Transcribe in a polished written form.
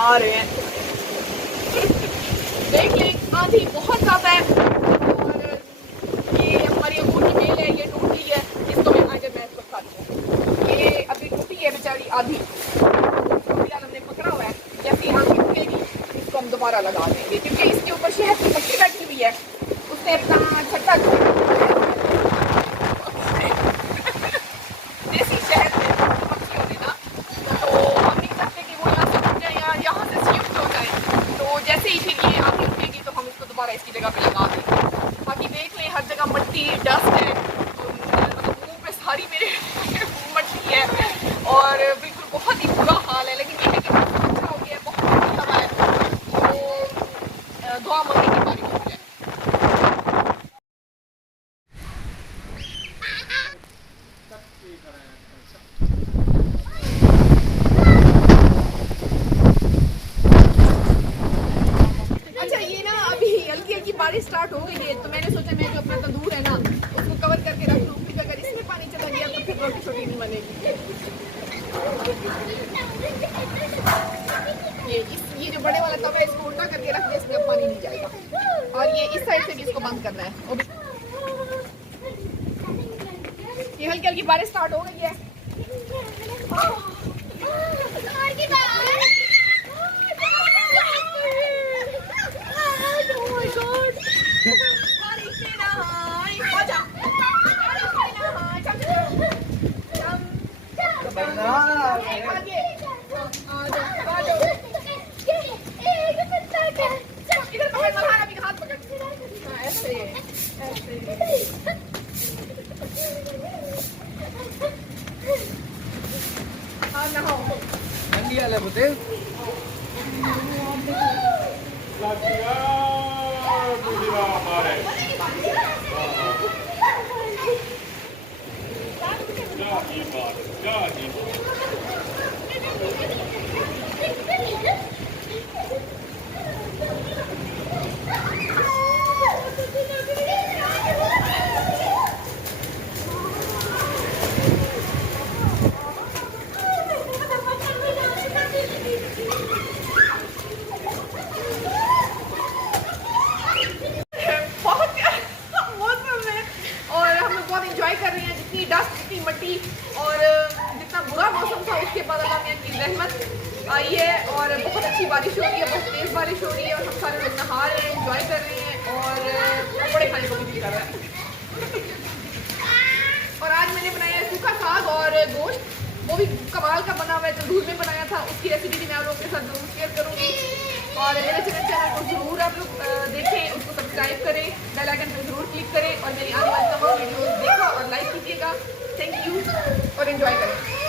आ रहे हैं। देख लें आंधी बहुत ज्यादा है और ये हमारी अंगूर की बेल है, ये टूट गई है। इसको मैं आगे मैं इसको खाती हूँ। ये अभी टूटी है बेचारी आधी, हमने पकड़ा हुआ है। जैसे ही आंधी टूटेगी इसको हम दोबारा लगा देंगे, क्योंकि इसके ऊपर शहद की मक्खी बैठी हुई है। उसने अपना छत्ता देसी शहद में मक्खी होने ना, तो हम नहीं चाहते कि वो यहाँ से टूट जाए या यहाँ से शिफ्ट हो जाए। तो जैसे ही फिर ये आंधी उठेगी तो हम इसको दोबारा इसकी जगह पे लगा देंगे। बाकी देख लें हर जगह मट्टी डस्ट है, मतलब मुँह पे सारी मेरे मट्टी है और बिल्कुल बहुत ही बुरा हाल है। लेकिन ये है कि अच्छा हो गया, बहुत ठंडी हवा है, तो दुआ मांगने की बारी हो जाए। बारिश स्टार्ट हो गई है तो मैंने सोचा मैं जो अपना तंदूर है ना उसको कवर करके रख लूँ, क्योंकि अगर इसमें पानी चला गया तो फिर रोटी छोटी नहीं बनेगी। ये जो बड़े वाला तवा है इसको उल्टा करके रख दे, इसमें अब पानी नहीं जाएगा। और ये इस साइड से भी इसको बंद करना है। ये हल्की हल्की बारिश स्टार्ट हो गई है। मट्टी और जितना बुरा मौसम था उसके बाद अल्लाह मियां की रहमत आई है और बहुत अच्छी बारिश हो रही है, बहुत तेज़ बारिश हो रही है और हम सारे लोग नहा रहे हैं, एंजॉय कर रहे हैं और पकौड़े खाने को भी दिल कर रहा है। और आज मैंने बनाया है सूखा साग और गोश्त, वो भी कमाल का बना हुआ है, तंदूर में बनाया था। उसकी रेसिपी भी मैं आप लोगों के साथ जरूर शेयर करूँगी। और मेरे चैनल को जरूर आप लोग देखें, उसको सब्सक्राइब करें, बेल आइकन पर जरूर क्लिक करें और मेरी आने वाली तमाम वीडियोज़ देखा और लाइक कीजिएगा। थैंक यू और एंजॉय करें।